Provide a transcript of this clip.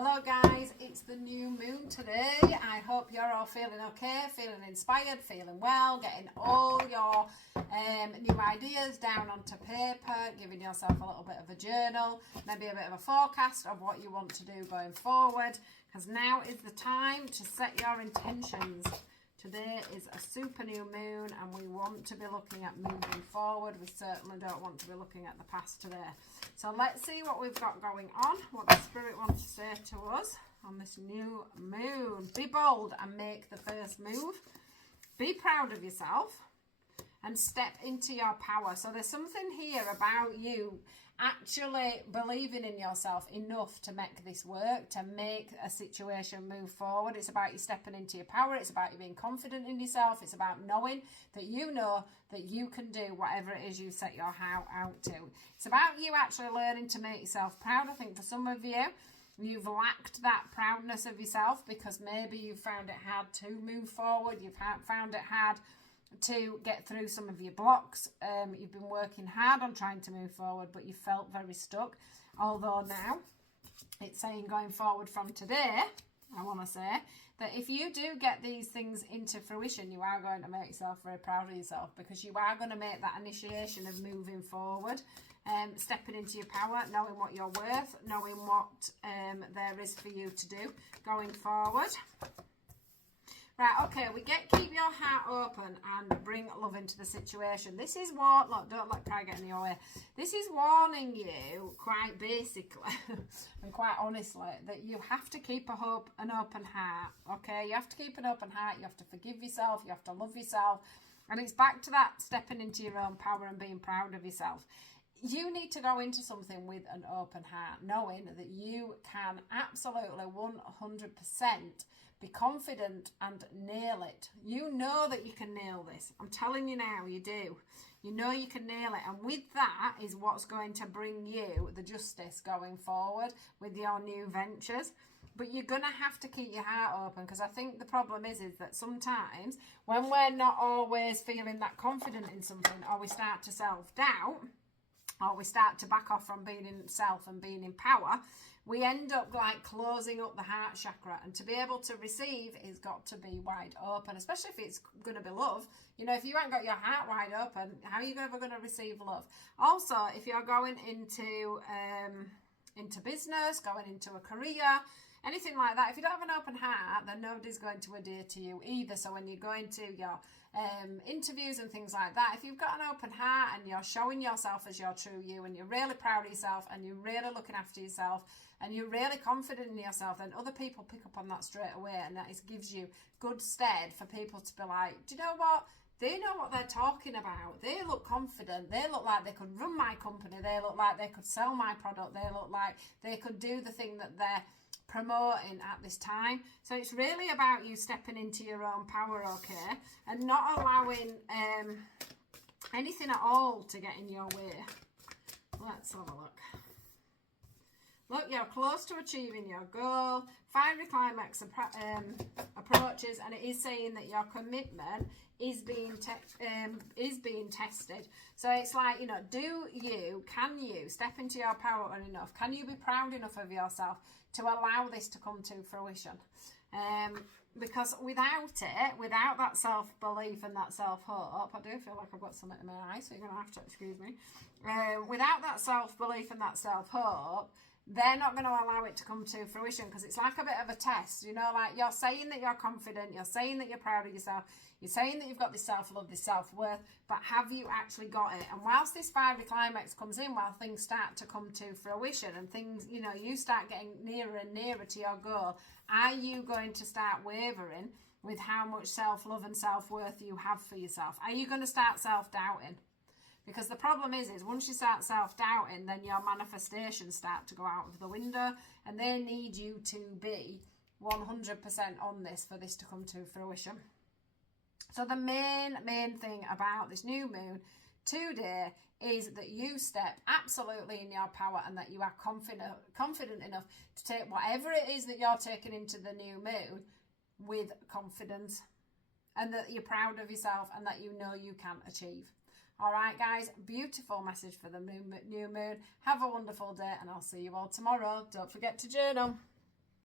Hello guys, it's the new moon today. I hope you're all feeling okay, feeling inspired, feeling well, getting all your new ideas down onto paper, giving yourself a little bit of a journal, maybe a bit of a forecast of what you want to do going forward, because now is the time to set your intentions. Today is a super new moon and we want to be looking at moving forward. We certainly don't want to be looking at the past today. So let's see what we've got going on, what the Spirit wants to say to us on this new moon. Be bold and make the first move. Be proud of yourself and step into your power. So there's something here about you actually believing in yourself enough to make this work, to make a situation move forward. It's about you stepping into your power. It's about you being confident in yourself. It's about knowing that you know that you can do whatever it is you set your heart out to. It's about you actually learning to make yourself proud. I think for some of you, you've lacked that proudness of yourself because maybe you found it hard to move forward. You've found it hard to get through some of your blocks. You've been working hard on trying to move forward, but you felt very stuck. Although now it's saying going forward from today, I want to say that if you do get these things into fruition, you are going to make yourself very proud of yourself, because you are going to make that initiation of moving forward, stepping into your power, knowing what you're worth, knowing what there is for you to do going forward. Right, okay, we get keep your heart open and bring love into the situation. This is what, look, don't let pride get in your way. This is warning you quite basically and quite honestly that you have to keep an open heart, okay? You have to keep an open heart, you have to forgive yourself, you have to love yourself. And it's back to that stepping into your own power and being proud of yourself. You need to go into something with an open heart, knowing that you can absolutely 100% be confident and nail it. You know that you can nail this. I'm telling you now, you do. You know you can nail it. And with that is what's going to bring you the justice going forward with your new ventures. But you're going to have to keep your heart open, because I think the problem is that sometimes when we're not always feeling that confident in something, or we start to self-doubt, or we start to back off from being in self and being in power, we end up like closing up the heart chakra. And to be able to receive, it's got to be wide open, especially if it's going to be love. You know, if you ain't got your heart wide open, how are you ever going to receive love? Also, if you're going into business, going into a career, anything like that, if you don't have an open heart, then nobody's going to adhere to you either. So when you're going to your interviews and things like that, if you've got an open heart and you're showing yourself as your true you, and you're really proud of yourself, and you're really looking after yourself, and you're really confident in yourself, then other people pick up on that straight away, and that gives you good stead for people to be like, do you know what? They know what they're talking about. They look confident. They look like they could run my company. They look like they could sell my product. They look like they could do the thing that they're promoting at this time. So it's really about you stepping into your own power, okay, and not allowing anything at all to get in your way. Let's have a look. Look, you're close to achieving your goal. Fiery climax approaches, and it is saying that your commitment is being tested. So it's like, you know, can you step into your power enough? Can you be proud enough of yourself to allow this to come to fruition? Because without that self-belief and that self-hope, I do feel like I've got something in my eye, so you're going to have to excuse me. Without that self-belief and that self-hope, they're not going to allow it to come to fruition, because it's like a bit of a test, you know, like you're saying that you're confident, you're saying that you're proud of yourself, you're saying that you've got this self-love, this self-worth, but have you actually got it? And whilst this fiery climax comes in, while things start to come to fruition and things, you know, you start getting nearer and nearer to your goal, are you going to start wavering with how much self-love and self-worth you have for yourself? Are you going to start self-doubting? Because the problem is once you start self-doubting, then your manifestations start to go out of the window, and they need you to be 100% on this for this to come to fruition. So the main thing about this new moon today is that you step absolutely in your power, and that you are confident enough to take whatever it is that you're taking into the new moon with confidence, and that you're proud of yourself and that you know you can achieve. All right, guys, beautiful message for the new moon. Have a wonderful day, and I'll see you all tomorrow. Don't forget to journal.